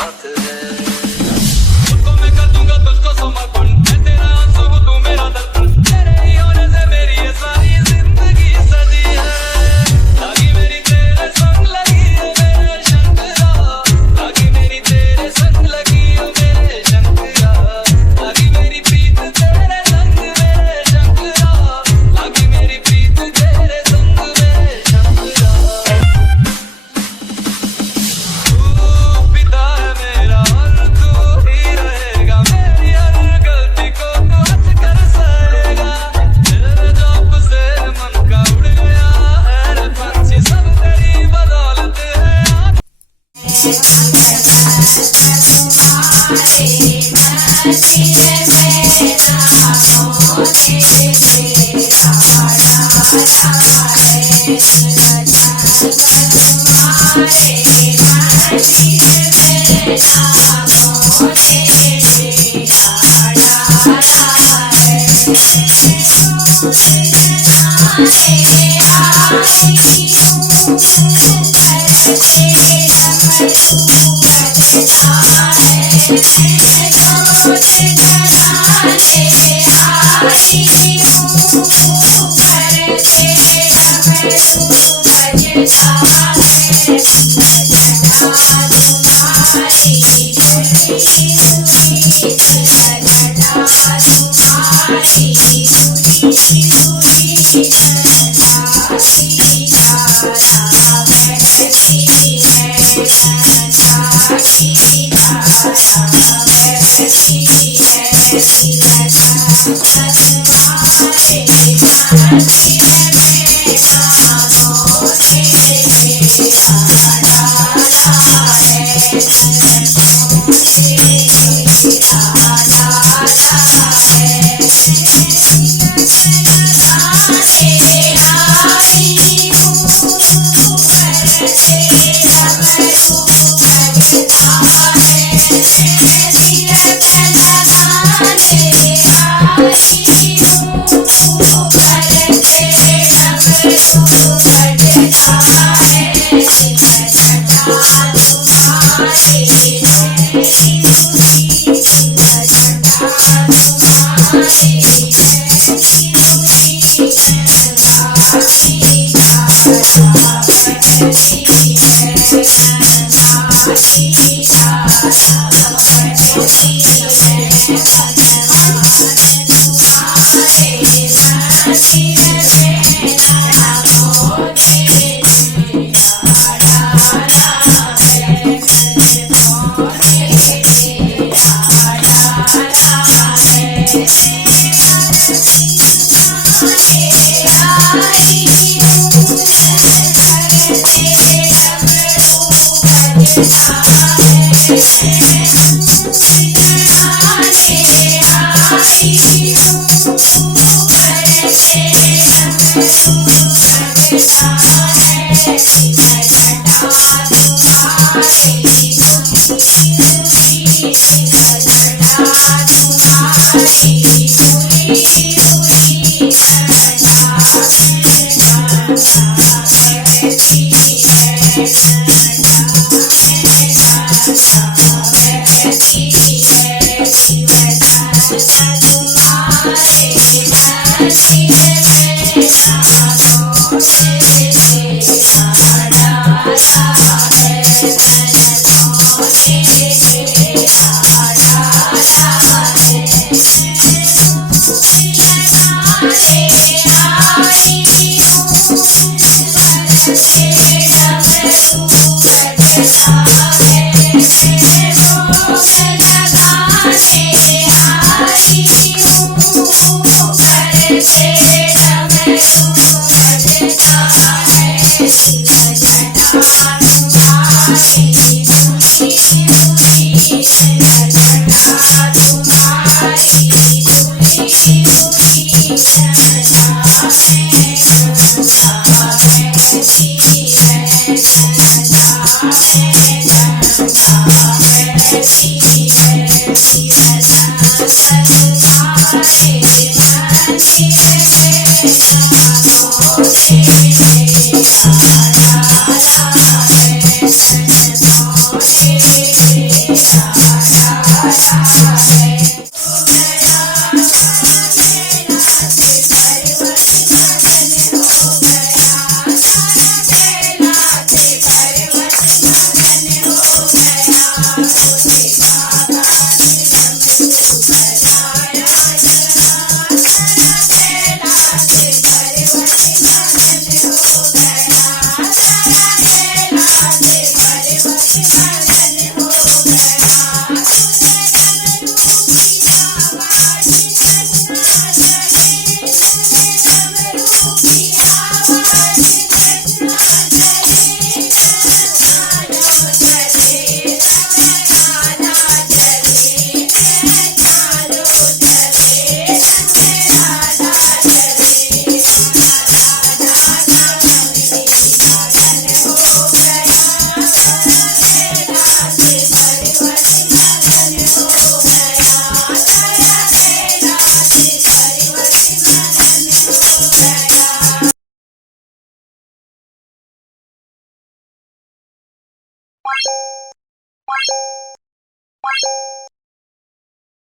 साथ है। उसको मैं कर दूंगा तुझको समर्पण, मैं तेरा आंसू हूँ तू मेरा दर्पण, तेरे ही होने से मेरी ये सारी जिंदगी सजी है। लागी मेरी तेरे संग लगी है मेरे शंकरा, लागी मेरी तेरे संग लगी है मेरे शंकरा, लागी मेरी प्रीत तेरे संग मेरे शंकरा, लागी मेरी प्रीत तेरे संग मेरे शंकरा। तू पिता है मेरा और तू ही रहेगा, मेरी हर गलती को तू हंस कर सहेगा। तेरे जाप से मन का उड़ गया है रे पंछी, सब तेरी बदौलत है।